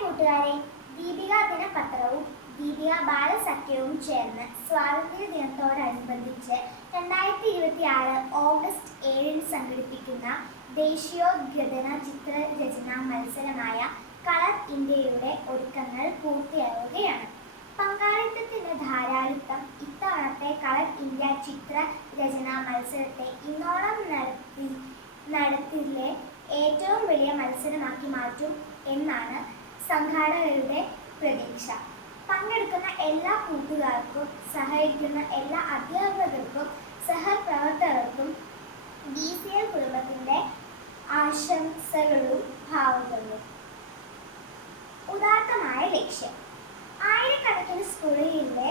കൂട്ടുകാരെ, ദീപിക ദിനപത്രവും ദീപിക ബാലസഖ്യവും ചേർന്ന് സ്വാതന്ത്ര്യ ദിനത്തോടനുബന്ധിച്ച് 2026 ഓഗസ്റ്റ് 7 സംഘടിപ്പിക്കുന്ന ദേശീയോദ്ഗ്രഥന ചിത്രരചനാ മത്സരമായ കളർ ഇന്ത്യയുടെ ഒരുക്കങ്ങൾ പൂർത്തിയാവുകയാണ്. പങ്കാളിത്തത്തിന്റെ ധാരാളിത്തം ഇത്തവണത്തെ കളർ ഇന്ത്യ ചിത്രരചനാ മത്സരത്തെ ഇന്നോളം നടത്തിലെ ഏറ്റവും വലിയ മത്സരമാക്കി മാറ്റും എന്നാണ് സംഘാടകരുടെ പ്രതീക്ഷ. പങ്കെടുക്കുന്ന എല്ലാ കൂട്ടുകാർക്കും സഹകരിക്കുന്ന എല്ലാ അധ്യാപകർക്കും സഹപ്രവർത്തകർക്കും DCL കുടുംബത്തിന്റെ ആശംസകളും ഭാവുകളും. ഉദാത്തമായ ലക്ഷ്യം. ആയിരക്കണക്കിന് സ്കൂളുകളിലെ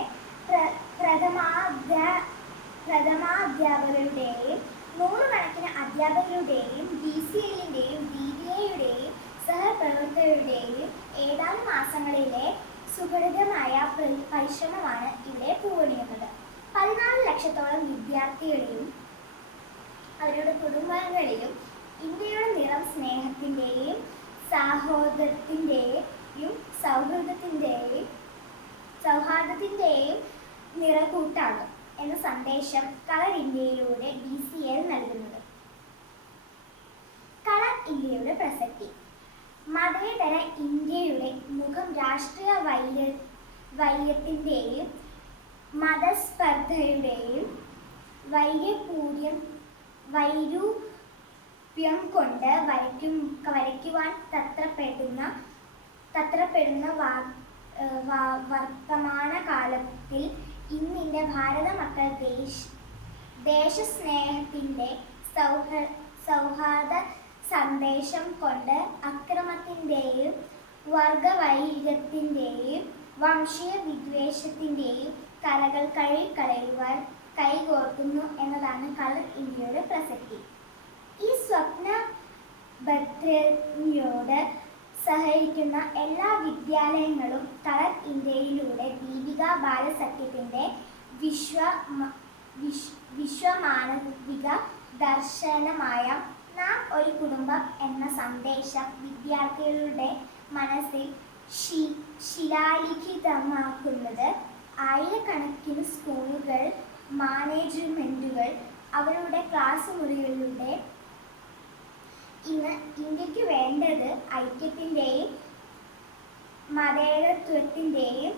പ്രഥമാധ്യാപകരുടെയും നൂറുകണക്കിന് അധ്യാപകരുടെയും DCLന്റെയും DBAയുടെയും സഹപ്രവർത്തകരുടെയും ഏതാനും മാസങ്ങളിലെ സുഘടിതമായ പരിശ്രമമാണ് ഇവിടെ പൂവണിയുന്നത്. 14 ലക്ഷത്തോളം വിദ്യാർത്ഥികളെയും അവരുടെ കുടുംബങ്ങളെയും ഇന്ത്യയുടെ നിറം സ്നേഹത്തിന്റെയും സാഹോദര്യത്തിന്റെയും സൗഹാർദ്ദത്തിന്റെയും നിറകൂട്ടാണ് എന്ന സന്ദേശം കളർ ഇന്ത്യയിലൂടെ DCL നൽകുന്നത്. കളർ ഇന്ത്യയുടെ പ്രസക്തി. മതേതര ഇന്ത്യയുടെ മുഖം രാഷ്ട്രീയ വൈര്യത്തിന്റെയും മതസ്പർദ്ധയുടെയും വൈരൂപ്യം കൊണ്ട് വരയ്ക്കുവാൻ തത്രപ്പെടുന്ന വർത്തമാനകാലത്തിൽ ഇന്നിന്റെ ഭാരത മക്കൾ ദേശസ്നേഹത്തിന്റെ സൗഹാർദ്ദ സന്ദേശം കൊണ്ട് അക്രമത്തിന്റെയും വർഗവൈര്യത്തിന്റെയും വംശീയ വിദ്വേഷത്തിന്റെയും കരകൾ കഴുകിക്കളയുവാൻ കൈകോർക്കുന്നു എന്നതാണ് കളർ ഇന്ത്യയുടെ പ്രസക്തി. ഈ സ്വപ്നഭദ്രതയോട് സഹകരിക്കുന്ന എല്ലാ വിദ്യാലയങ്ങളും കളർ ഇന്ത്യയിലൂടെ ദീപിക ബാലസഖ്യത്തിന്റെ വിശ്വമാനവിക ദർശനമായ നാം ഒരു കുടുംബം എന്ന സന്ദേശം വിദ്യാർത്ഥികളുടെ മനസ്സിൽ ശിലാലിഖിതമാക്കുന്നത് ആയിരക്കണക്കിന് സ്കൂളുകൾ, മാനേജ്മെന്റുകൾ അവരുടെ ക്ലാസ് മുറികളിലൂടെ ഇന്ന് ഇന്ത്യക്ക് വേണ്ടത് ഐക്യത്തിന്റെയും മതേതരത്വത്തിന്റെയും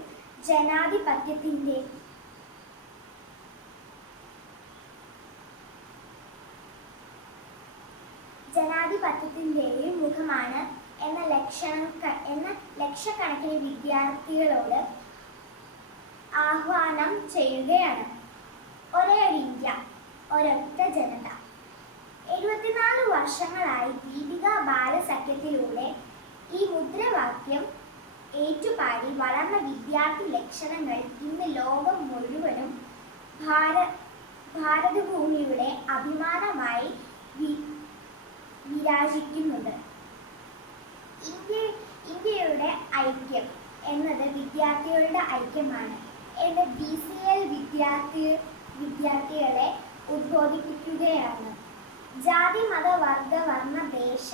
ജനാധിപത്യത്തിന്റെയും മുഖമാണ് എന്ന ലക്ഷക്കണക്കിന് വിദ്യാർത്ഥികളോട് ആഹ്വാനം ചെയ്യുകയാണ്. ഒരേ ഒരു ഇന്ത്യ, ഒരൊറ്റ ജനത. 74 വർഷങ്ങളായി ദീപിക ബാലസഖ്യത്തിലൂടെ ഈ മുദ്രാവാക്യം ഏറ്റുപാടി വളർന്ന വിദ്യാർത്ഥി ലക്ഷണങ്ങൾ ഇന്ന് ലോകം മുഴുവനും ഭാരതഭൂമിയുടെ അഭിമാനമായി വിരാജിക്കുന്നുണ്ട്. ഇന്ത്യയുടെ ഐക്യം എന്നത് വിദ്യാർത്ഥികളുടെ ഐക്യമാണ് എന്ന് DCL വിദ്യാർത്ഥികളെ ഉദ്ബോധിപ്പിക്കുകയാണ്. ജാതി, മത, വർഗ, വർണ്ണ, ദേശ,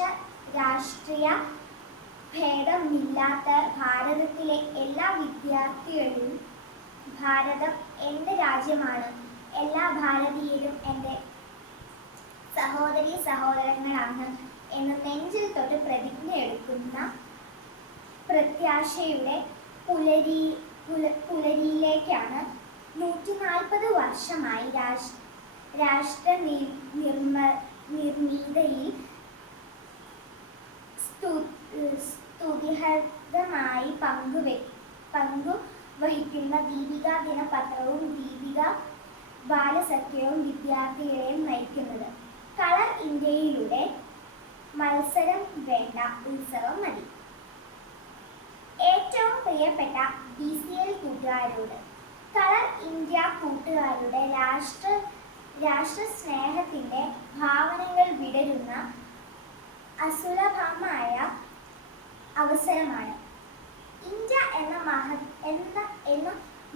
രാഷ്ട്രീയ ഭേദമില്ലാത്ത ഭാരതത്തിലെ എല്ലാ വിദ്യാർത്ഥികളും ഭാരതം എൻ്റെ രാജ്യമാണ്, എല്ലാ ഭാരതീയരും എൻ്റെ സഹോദരങ്ങളാണ് എന്ന് നെഞ്ചിൽ തൊട്ട് പ്രതിജ്ഞ എടുക്കുന്ന പ്രത്യാശയുടെ പുലരിയിലേക്കാണ് 140 വർഷമായി രാഷ്ട്ര നിർമ്മിതിയിൽ സ്തുത്യർഹമായി പങ്കുവഹിക്കുന്ന ദീപിക ദിനപത്രവും ദീപിക ബാലസഖ്യവും വിദ്യാർത്ഥികളെയും നയിക്കുന്നത്. കളർ ഇന്ത്യയിലൂടെ മത്സരം വേണ്ട, ഉത്സവം മതി. ഏറ്റവും പ്രിയപ്പെട്ട DCL കൂട്ടുകാരോട്, കളർ ഇന്ത്യ കൂട്ടുകാരുടെ രാഷ്ട്രസ്നേഹത്തിന്റെ ഭാവനകൾ വിടരുന്ന അസുലഭമായ അവസരമാണ്. ഇന്ത്യ എന്ന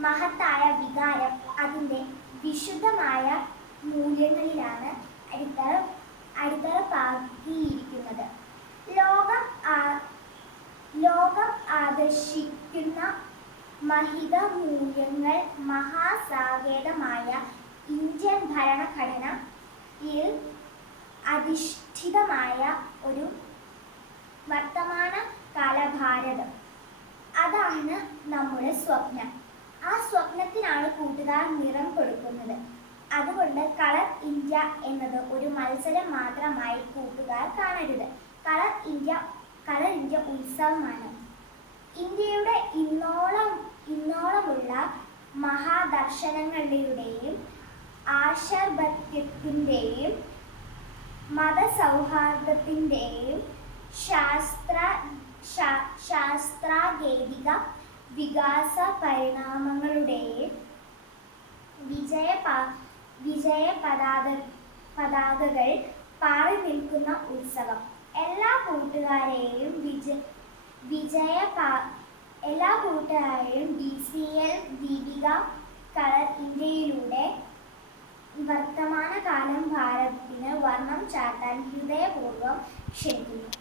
മഹത്തായ വികാരം അതിന്റെ വിശുദ്ധമായ മൂല്യങ്ങളിലാണ് അടിത്തറ പാകിയിരിക്കുന്നത്. ലോകം ആകർഷിക്കുന്ന മഹിത മൂല്യങ്ങൾ മഹാസാകേതമായ ഇന്ത്യൻ ഭരണഘടനയിൽ അധിഷ്ഠിതമായ ഒരു വർത്തമാനകാല ഭാരതം. അതാണ് നമ്മുടെ സ്വപ്നം. ആ സ്വപ്നത്തിനാണ് കൂട്ടുകാർ നിറം കൊടുക്കുന്നത്. അതുകൊണ്ട് കളർ ഇന്ത്യ എന്നത് ഒരു മത്സരം മാത്രമായി കൂട്ടുകാർ കാണരുത്. കളർ ഇന്ത്യ ഉത്സവമാണ്. ഇന്ത്യയുടെ ഇന്നോളമുള്ള മഹാദർശനങ്ങളുടെയും ആശർബത്യത്തിൻ്റെയും മതസൗഹാർദ്ദത്തിൻ്റെയും ശാസ്ത്രാഗേതിക വികാസ പരിണാമങ്ങളുടെയും വിജയ പതാകകൾ പാറി നിൽക്കുന്ന ഉത്സവം. എല്ലാ കൂട്ടുകാരെയും DCL ദീപിക കളർ ഇന്ത്യയിലൂടെ വർത്തമാനകാലം ഭാരതത്തിന് വർണ്ണം ചാർത്താൻ ഹൃദയപൂർവ്വം ക്ഷണിക്കുന്നു.